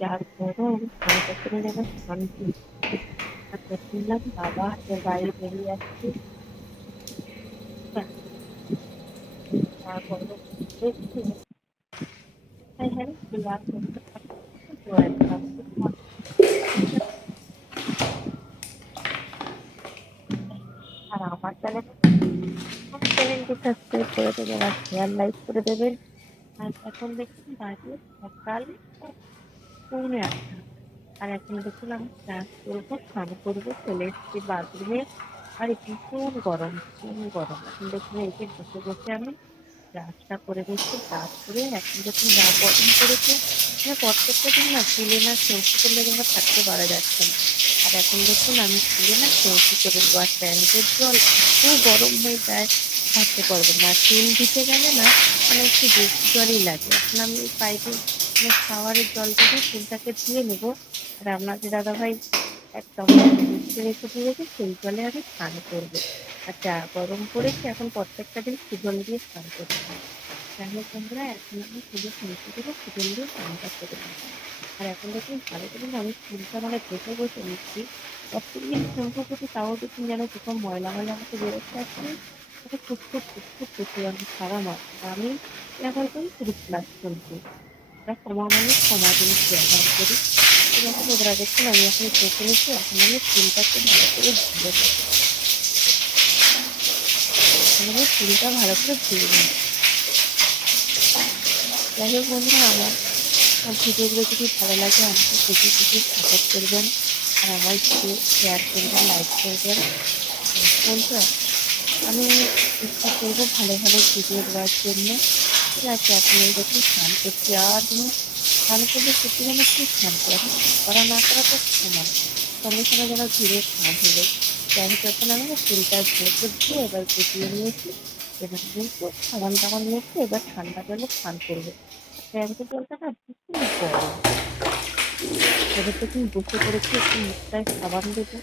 যার গরম মনে করে যেন শান্তি। আর শুনলাম বাবা হাতের বাইরে বেরিয়ে আসছে। যা গরম দেখছে তাই যেন ক্লাস করতে পারছে তো একদম। আর আমার চ্যানেলটি সাবস্ক্রাইব করে দেবেন আর শেয়ার লাইক করে দেবেন। আর এখন দেখুন বাজে সকাল 8:45। আর এখন দেখুন আমি স্নান করবো, স্নান করবো, চলে এসেছি বাথরুমে। আর ভীষণ গরম, ভীষণ গরম। এখন দেখুন এই যে বসে বসে আমি ব্রাশটা করে নিচ্ছি। ব্রাশ করে এখন দেখুন যা গরম পড়েছে, মানে প্রত্যেকটা দিন না চুলে না শ্যাম্পু করলে যেন থাকতে পারা যাচ্ছে না। আর এখন দেখুন আমি চুলে না শ্যাম্পু করে দেবো। আর ট্যাঙ্কের জল এত গরম হয়ে যায়, থাকতে পারবো না। আর চুল ধুতে গেলে না মানে একটু বেশি জলই লাগে। এখন আমি ওই পাইপে মানে শাওয়ারের জলটা দিয়ে চুলটাকে ধুয়ে নেবো। আর আপনাদের দাদাভাই একটা মিক্সি রেখে দিয়েছে, সেই জলে আমি স্নান করবো। আর যা গরম পড়েছে এখন প্রত্যেকটা দিন সুজল দিয়ে স্নান করতে হয়। যাই হোক বন্ধুরা, এখন আমি শুধু শ্যাম্পু দেবো, সুজল দিয়ে স্নানটা করে নেবো। আর এখন দেখুন ভালো করে না আমি চুলটা মানে ঘষে ঘষে নিচ্ছি। প্রত্যেকদিন শ্যাম্পু করছি তাও দেখুন যেন কিরকম ময়লা ময়লা মতো বেরোচ্ছে। আসলে এটা ফুটফুট ফুটফুট করছি আমি সারা মাস। আর আমি ব্যবহার করি শুধু প্লাস শ্যাম্পু। এটা কমা মানে কমা জিনিস ব্যবহার করি। তো দেখো বন্ধুরা, দেখুন আমি এখন ঘষে নিচ্ছি। এখন আমি চুলটাকে ভালো করে ধুয়ে নেবো। এখন আমি চুলটা ভালো করে ধুয়ে নিই। যাই হোক বন্ধুরা, আমার ভিডিওগুলো যদি ভালো লাগে আমাকে কিছু কিছু সাপোর্ট করবেন। আর আমার ভিডিও শেয়ার করবেন, লাইক করবেন। বন্ধুরা, আমি চেষ্টা করবো ভালো ভালো ভিডিও দেওয়ার জন্য। ঠিক আছে, আপনি দেখুন স্নান করছি। আর তুমি স্নান করলে সত্যি যেন খুব শান্তি। এখন করা না করা তো সমান, সঙ্গে সঙ্গে যেন ধীরে স্নান হলো। যাই হোক, এখন আমি না চুলটা ধুয়ে দিয়ে এবার গুটিয়ে নিয়েছি। এবার কিন্তু সাবান টাবান মেখে এবার ঠান্ডা জলে স্নান করবো। ট্যাঙ্কের জলটা না ভীষণ গরম। এবার দেখুন বসে পড়েছি, একটু মুখটায় সাবান দেবো।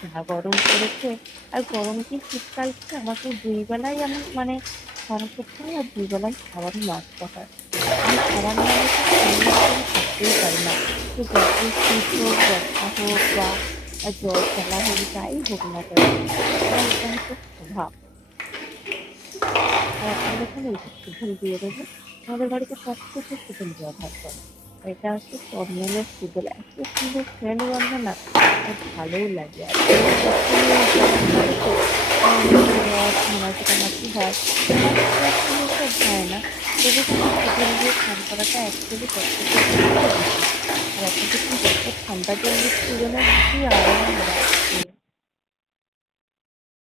যা গরম পড়েছে। আর গরম কি শীতকাল কি আমাকে দুই বেলাই আমি মানে স্নান করতে হয় আর দুই বেলায় সাবান মাজতে হয়। আমি সাবান না মেখে স্নান না করে থাকতেই পারি না। সে যতই শীত হোক, বর্ষা হোক বা জ্বর জ্বালা হোক, যাই হোক না কেন, আমার এটা হচ্ছে স্বভাব। আর এখন দেখুন এই যে সুজল দিয়ে দেবো। আমাদের বাড়িতে প্রত্যেকে সুজল ব্যবহার করে। এটা হচ্ছে চন্দনের সুজল, এত সুন্দর সেন্ট গন্ধ না, আর ভালোও লাগে। আর এই যখনই গরম পড়েছে নিমের রস ঘামাচি টামাচি হয়, ঘামাচি টামাচি এসব হয় না, তবু কিন্তু সুজল দিয়ে স্নান করাটা অ্যাকচুয়ালি প্রত্যেকের ক্ষেত্রে উচিত। আর এখন দেখুন যত ঠান্ডা জল দিচ্ছি যেন কি আরাম লাগছে।